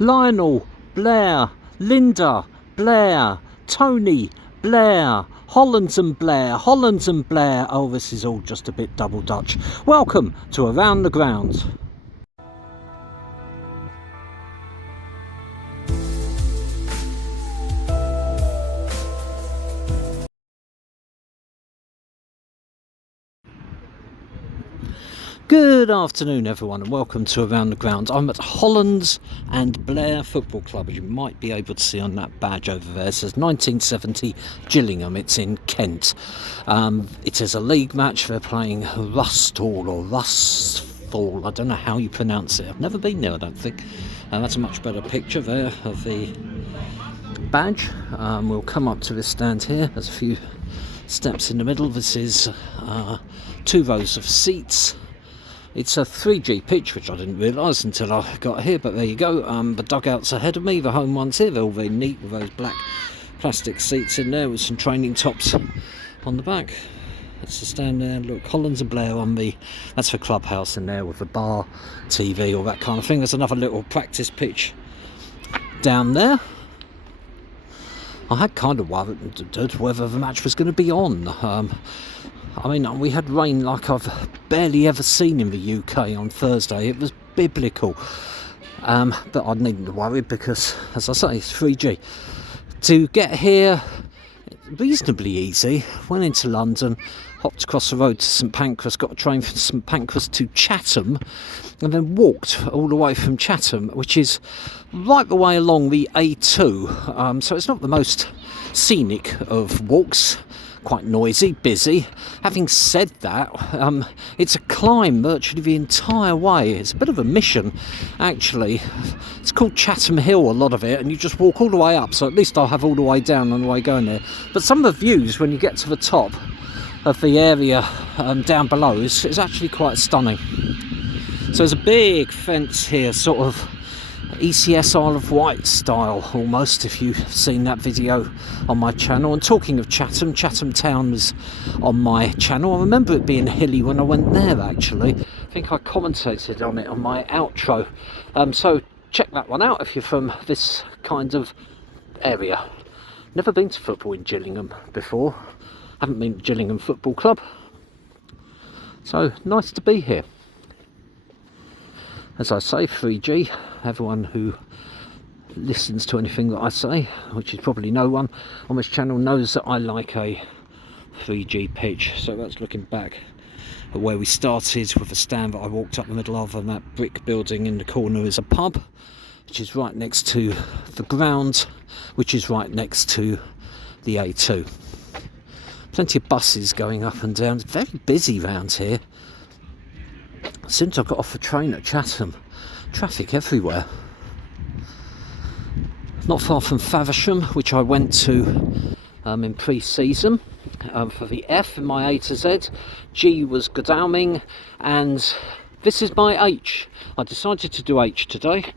Lionel, Blair, Linda, Blair, Tony, Blair, Hollands and Blair, Hollands and Blair. Oh, this is all just a bit double Dutch. Welcome to Around the Grounds. Good afternoon everyone and welcome to Around the Grounds. I'm at Hollands and Blair Football Club, as you might be able to see on that badge over there. It says 1970 Gillingham. It's in Kent. It is a league match. They're playing Rusthall. I don't know how you pronounce it. I've never been there, I don't think. That's a much better picture there of the badge. We'll come up to this stand here. There's a few steps in the middle. This is 2 rows of seats. It's a 3G pitch, which I didn't realise until I got here, but there you go. The dugout's ahead of me, the home ones here. They're all very neat with those black plastic seats in there with some training tops on the back. That's the stand there. Look, Hollands and Blair on the... That's the clubhouse in there with the bar, TV, all that kind of thing. There's another little practice pitch down there. I had kind of worried whether the match was going to be on. I mean, we had rain like I've barely ever seen in the UK on Thursday. It was biblical. But I needn't to worry because, as I say, it's 3G. To get here, reasonably easy. Went into London, hopped across the road to St Pancras, got a train from St Pancras to Chatham, and then walked all the way from Chatham, which is right the way along the A2. So it's not the most scenic of walks. Quite noisy, busy. Having said that, it's a climb virtually the entire way. It's a bit of a mission, actually. It's called Chatham Hill, a lot of it, and you just walk all the way up, so at least I'll have all the way down on the way going there. But some of the views, when you get to the top of the area down below, is actually quite stunning. So there's a big fence here, sort of ECS Isle of Wight style almost, if you've seen that video on my channel. And talking of Chatham, Chatham Town was on my channel. I remember it being hilly when I went there, actually. I think I commentated on it on my outro. So check that one out if you're from this kind of area. Never been to football in Gillingham before. Haven't been to Gillingham Football Club. So nice to be here. As I say, 3G. Everyone who listens to anything that I say, which is probably no one on this channel, knows that I like a 3G pitch. So that's looking back at where we started with a stand that I walked up the middle of, and that brick building in the corner is a pub, which is right next to the ground, which is right next to the A2. Plenty of buses going up and down. It's very busy round here. Since I got off the train at Chatham, traffic everywhere. Not far from Faversham, which I went to in pre-season for the F in my A to Z. G was Godalming, and this is my H. I decided to do H today.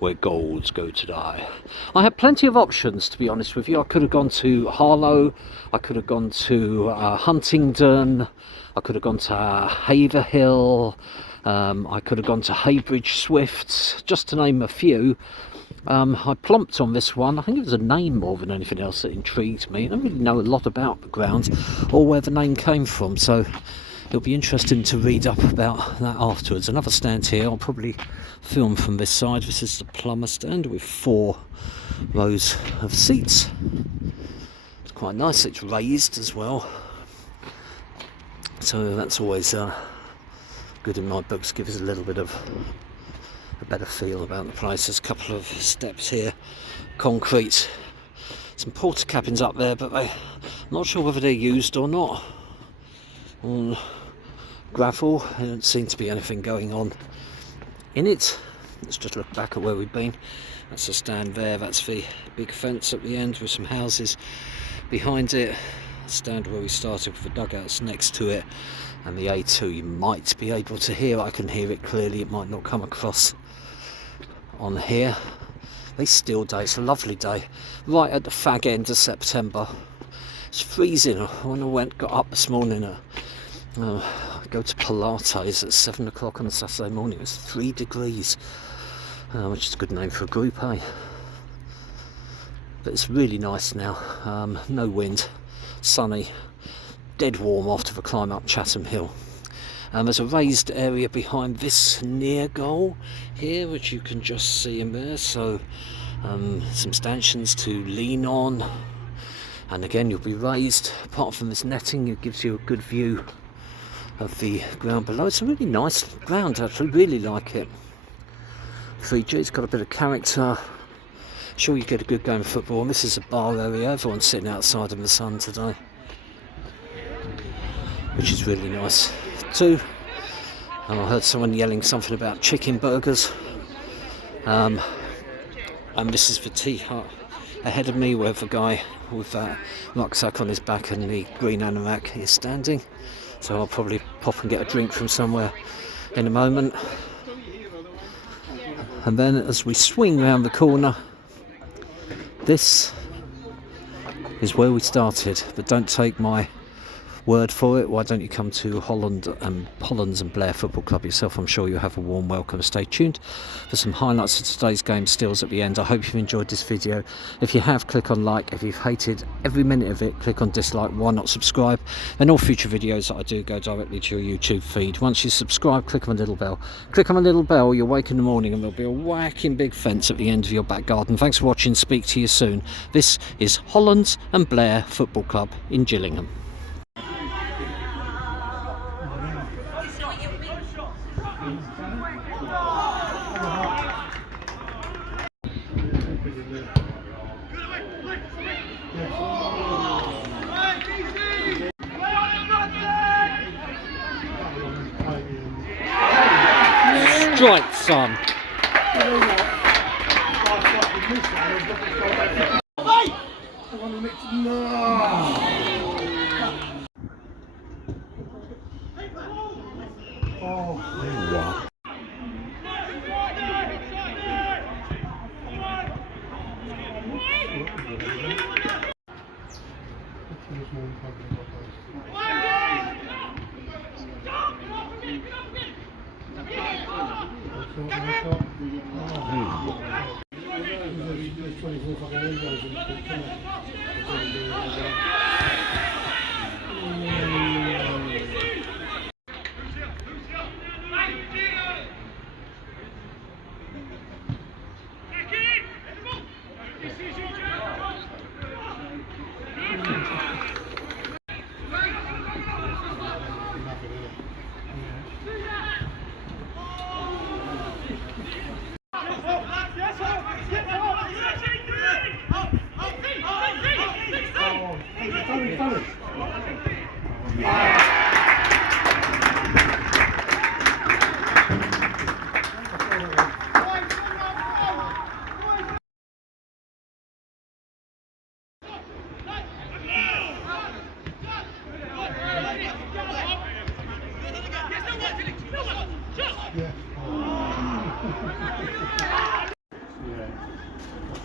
Where golds go to die. I had plenty of options, to be honest with you. I could have gone to Harlow, I could have gone to Huntingdon, I could have gone to Haverhill, I could have gone to Heybridge Swifts, just to name a few. I plumped on this one. I think it was a name more than anything else that intrigued me. I don't really know a lot about the grounds or where the name came from, so it'll be interesting to read up about that afterwards. Another stand here. I'll probably film from this side. This is the plumber stand with 4 rows of seats. It's quite nice. It's raised as well, so that's always good in my books. Gives us a little bit of a better feel about the place. There's a couple of steps here, concrete, some porta cabins up there, but I'm not sure whether they're used or not. On gravel, there don't seem to be anything going on in it. Let's just look back at where we've been. That's the stand there. That's the big fence at the end with some houses behind it. Stand where we started with the dugouts next to it, and the A2 you might be able to hear. I can hear it clearly. It might not come across on here. A still day. It's a lovely day, right at the fag end of September. It's freezing. When I got up this morning, go to Pilates at 7 o'clock on a Saturday morning. It was 3 degrees. which is a good name for a group, eh? But it's really nice now. No wind, sunny, dead warm after the climb up Chatham Hill. There's a raised area behind this near goal here, which you can just see in there. So some stanchions to lean on, and again you'll be raised. Apart from this netting, it gives you a good view of the ground below. It's a really nice ground, actually, really like it. 3G's got a bit of character. Sure, you get a good game of football. And this is a bar area. Everyone's sitting outside in the sun today, which is really nice too. And I heard someone yelling something about chicken burgers. And this is the tea hut ahead of me, where the guy with that rucksack on his back and the green anorak is standing. So I'll probably pop and get a drink from somewhere in a moment. And then as we swing round the corner, this is where we started. But don't take my word for it. Why don't you come to Hollands Blair Football Club yourself? I'm sure you'll have a warm welcome. Stay tuned for some highlights of today's game stills at the end. I hope you've enjoyed this video. If you have, click on like. If you've hated every minute of it, click on dislike. Why not subscribe? And all future videos that I do go directly to your YouTube feed. Once you subscribe, click on the little bell. Click on the little bell, you'll wake in the morning and there'll be a whacking big fence at the end of your back garden. Thanks for watching. Speak to you soon. This is Hollands and Blair Football Club in Gillingham. Strike, son.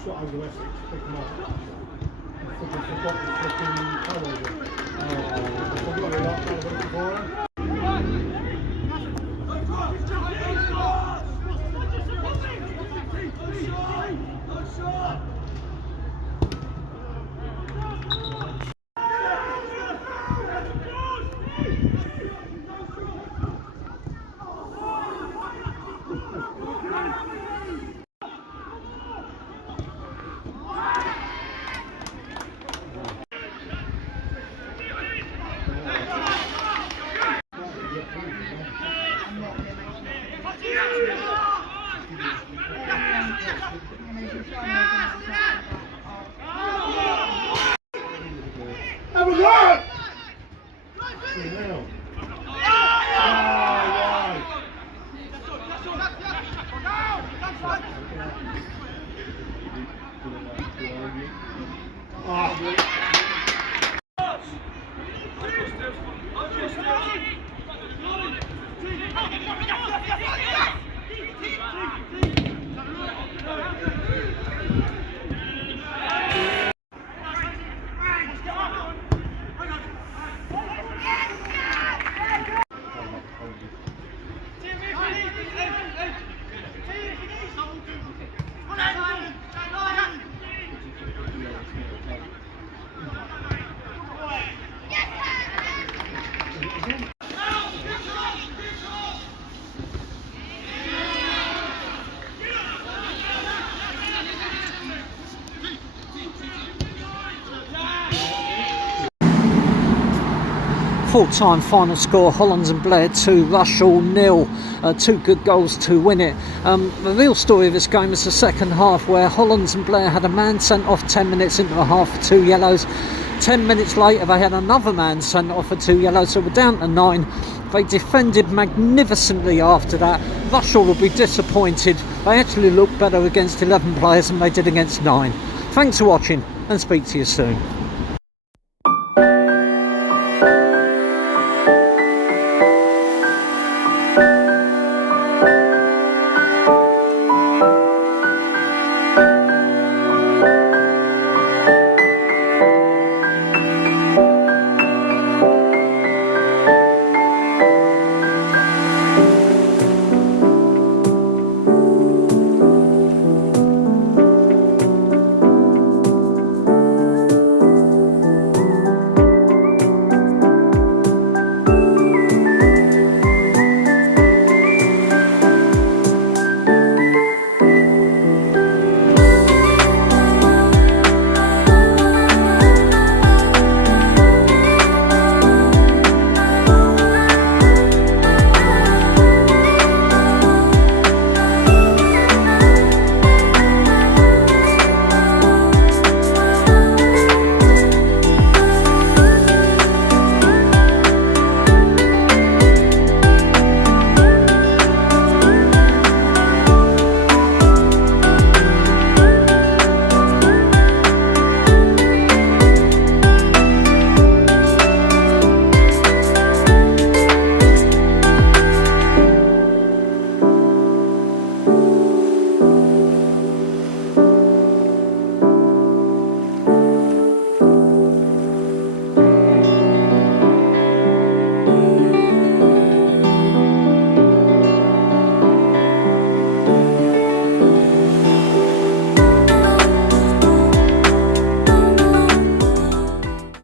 Shot over Essex, pick them up. I think I forgot the flipping colour. I've got a lot of for him. Have a go! full-time final score, Hollands and Blair 2, Rusthall 0. 2 good goals to win it. The real story of this game is the second half, where Hollands and Blair had a man sent off 10 minutes into the half for 2 yellows. 10 minutes later they had another man sent off for 2 yellows, so we're down to 9. They defended magnificently after that. Rusthall will be disappointed. They actually looked better against 11 players than they did against 9. Thanks for watching, and speak to you soon.